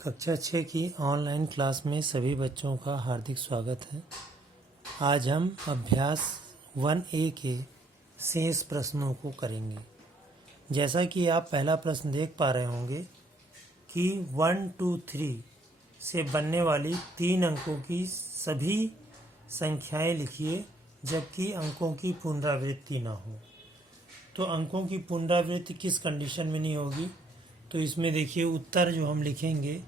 कक्षा 6 की online class में सभी बच्चों का हार्दिक स्वागत है। आज हम अभ्यास 1A के शेष प्रश्नों को करेंगे। जैसा कि आप पहला प्रश्न देख पा रहे होंगे कि 1, 2, 3 से बनने वाली 3 अंकों की सभी संख्याएं लिखिए जबकि अंकों की पुनरावृत्ति ना हो। तो अंकों की पुनरावृत्ति किस कंडीशन में नहीं होगी? तो इसमें देखिए उत्तर जो हम लिखेंगे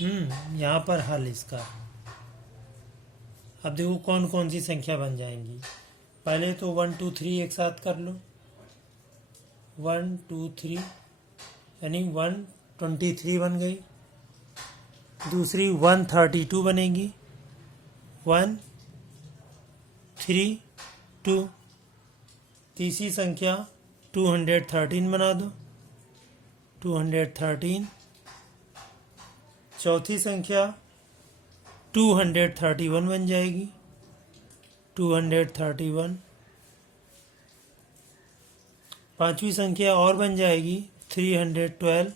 यहाँ पर हल इसका। अब देखो कौन कौन सी संख्या बन जाएंगी। पहले तो 1, 2, 3 एक साथ कर लो। 1, 2, 3 यानी 123 बन गई। दूसरी 132 बनेगी। 1, 3, 2। तीसरी संख्या 213 बना दो। 213। चौथी संख्या 231 बन जाएगी। 231। पांचवी संख्या और बन जाएगी 312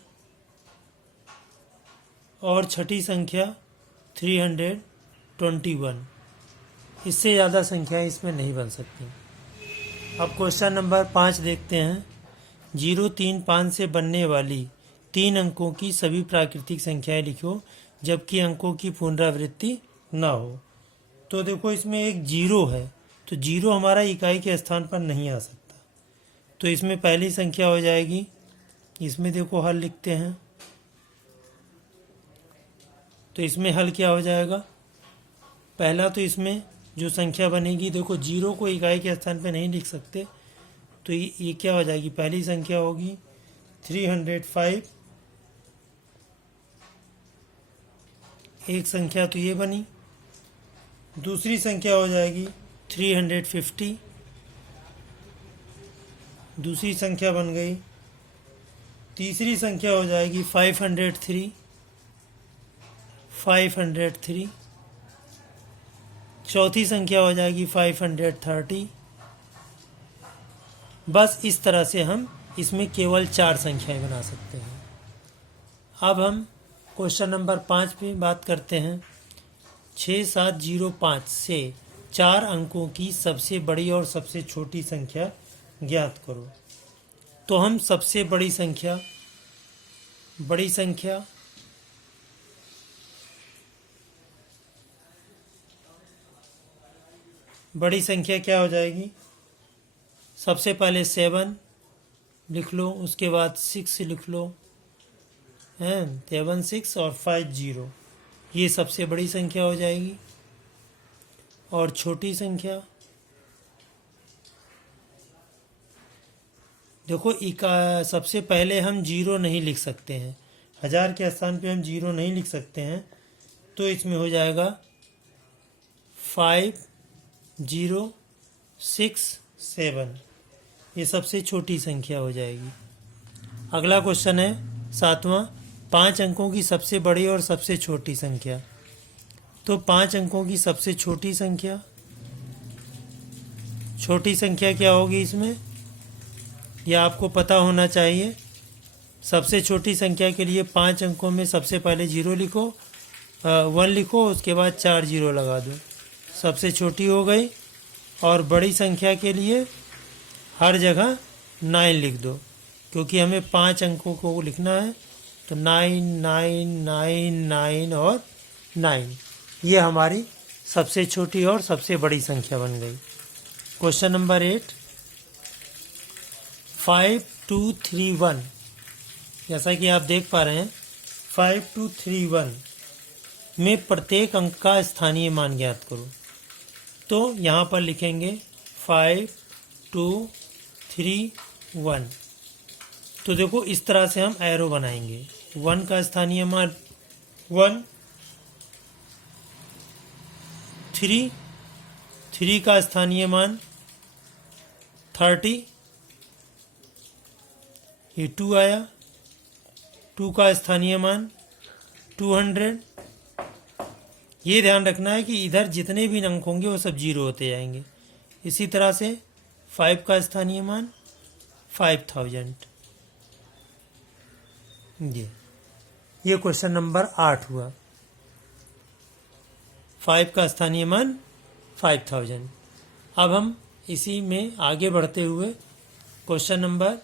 और छठी संख्या 321। इससे ज़्यादा संख्याएं इसमें नहीं बन सकती। अब क्वेश्चन नंबर 5 देखते हैं। 0, 3, 5 से बनने वाली 3 अंकों की सभी प्राकृतिक संख्याएं लिखो जबकि अंकों की पुनरावृत्ति ना हो। तो देखो इसमें एक 0 है, तो 0 हमारा इकाई के स्थान पर नहीं आ सकता। तो इसमें पहली संख्या हो जाएगी, इसमें देखो हल लिखते हैं। तो इसमें हल क्या हो जाएगा? पहला तो इसमें जो संख्या बनेगी, देखो 0 को इकाई के स्थान पर नहीं लिख सकते, तो ये क्या हो जाएगी? पहली संख्या होगी 305। एक संख्या तो ये बनी। दूसरी संख्या हो जाएगी 350। दूसरी संख्या बन गई। तीसरी संख्या हो जाएगी 503। 503। चौथी संख्या हो जाएगी 530। बस इस तरह से हम इसमें केवल 4 संख्याएं बना सकते हैं। अब हम क्वेश्चन नंबर 5 पे बात करते हैं। 6705 से 4 अंकों की सबसे बड़ी और सबसे छोटी संख्या ज्ञात करो। तो हम सबसे बड़ी संख्या क्या हो जाएगी? सबसे पहले 7 लिख लो, उसके बाद 6 लिख लो, 7, 6 और 5, 0। ये सबसे बड़ी संख्या हो जाएगी। और छोटी संख्या देखो, सबसे पहले हम 0 नहीं लिख सकते हैं। 1000 के स्थान पे हम 0 नहीं लिख सकते हैं, तो इसमें हो जाएगा 5, 0, 6, 7। ये सबसे छोटी संख्या हो जाएगी। अगला क्वेश्चन है 7वां। 5 अंकों की सबसे बड़ी और सबसे छोटी संख्या। तो 5 अंकों की सबसे छोटी संख्या क्या होगी इसमें? यह आपको पता होना चाहिए। सबसे छोटी संख्या के लिए 5 अंकों में सबसे पहले 0 लिखो, 1 लिखो, उसके बाद 4 0 लगा दो, सबसे छोटी हो गई। और बड़ी संख्या के लिए हर जगह 9 लिख दो, क्योंकि हमें 5 अंकों को लिखना है। तो 9, 9, 9, 9 और 9, ये हमारी सबसे छोटी और सबसे बड़ी संख्या बन गई। Question number 8। 5, 2, 3, 1। जैसा कि आप देख पा रहे हैं, 5, 2, 3, 1 में प्रत्येक अंक का स्थानीय मान ज्ञात करो। तो यहाँ पर लिखेंगे 5, 2, 3, 1। तो देखो इस तरह से हम एरो बनाएंगे। 1 का स्थानीय मान 1, 3 का स्थानीय मान 30, ये 2 आया। 2 का स्थानीय मान 200। ये ध्यान रखना है कि इधर जितने भी अंक होंगे वो सब 0 होते जाएंगे। इसी तरह से 5 का स्थानीय मान 5000। ये ये क्वेश्चन नंबर 8 हुआ। 5 का स्थानीय मान 5000। अब हम इसी में आगे बढ़ते हुए क्वेश्चन नंबर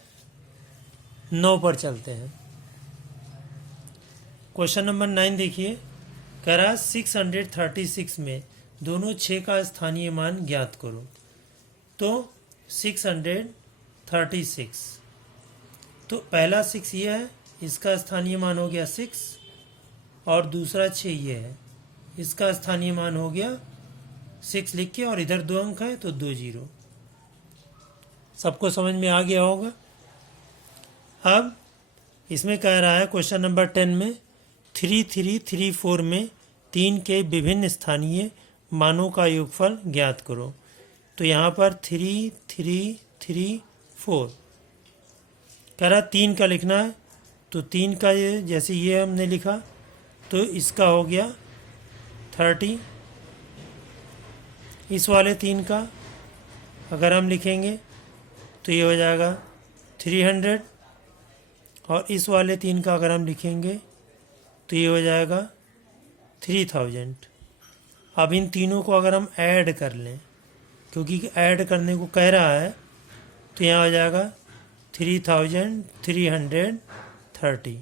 9 पर चलते हैं। क्वेश्चन नंबर 9 देखिए, कह रहा 636 में दोनों 6 का स्थानीय मान ज्ञात करो। तो 636, तो पहला 6 ये है, इसका स्थानीय मान हो गया 6, और दूसरा 6 ये है, इसका स्थानीय मान हो गया 6 लिख के, और इधर 2 अंक है तो 2 0। सबको समझ में आ गया होगा। अब इसमें कह रहा है क्वेश्चन नंबर 10 में 3334 में 3 के विभिन्न स्थानीय मानों का योगफल ज्ञात करो। तो यहाँ पर 3334 कह रहा 3 का लिखना है, तो 3 का जैसे ये हमने लिखा तो इसका हो गया 30। इस वाले 3 का अगर हम लिखेंगे तो ये हो जाएगा 300, और इस वाले 3 का अगर हम लिखेंगे तो ये हो जाएगा 3000। अब इन तीनों को अगर हम ऐड कर लें, क्योंकि ऐड करने को कह रहा है, तो यहाँ हो जाएगा 3330,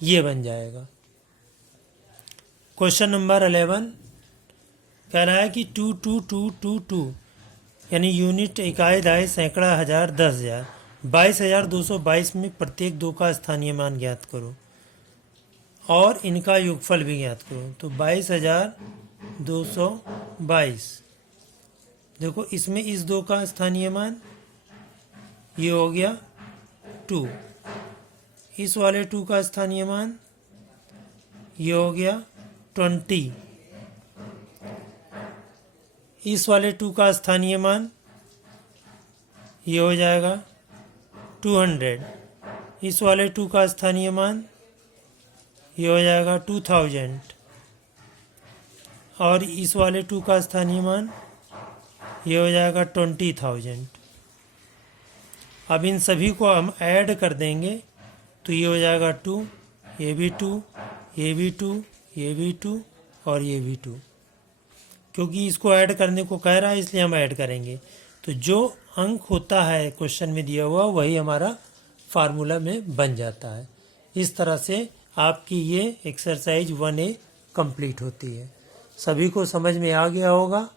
ये बन जाएगा। क्वेश्चन नंबर 11 कह रहा है कि 22222 यानी यूनिट, इकाई, दहाई, सैकड़ा, हजार, 10,000, 22,222 में प्रत्येक 2 का स्थानीय मान ज्ञात करो और इनका योगफल भी ज्ञात करो। तो 22,222, देखो इसमें इस 2 का स्थानीय मान ये हो गया 2, इस वाले 2 का स्थानीय मान ये हो गया 20, इस वाले 2 का स्थानीय मान ये हो जाएगा 200, इस वाले 2 का स्थानीय मान ये हो जाएगा 2000, और इस वाले 2 का स्थानीय मान ये हो जाएगा 20,000। अब इन सभी को हम ऐड कर देंगे तो ये हो जाएगा 2, ये भी 2, ये भी 2, ये भी 2 और ये भी 2। क्योंकि इसको ऐड करने को कह रहा है इसलिए हम ऐड करेंगे। तो जो अंक होता है क्वेश्चन में दिया हुआ वही हमारा फार्मूला में बन जाता है। इस तरह से आपकी ये एक्सरसाइज 1A कंप्लीट होती है। सभी को समझ में आ गया होगा।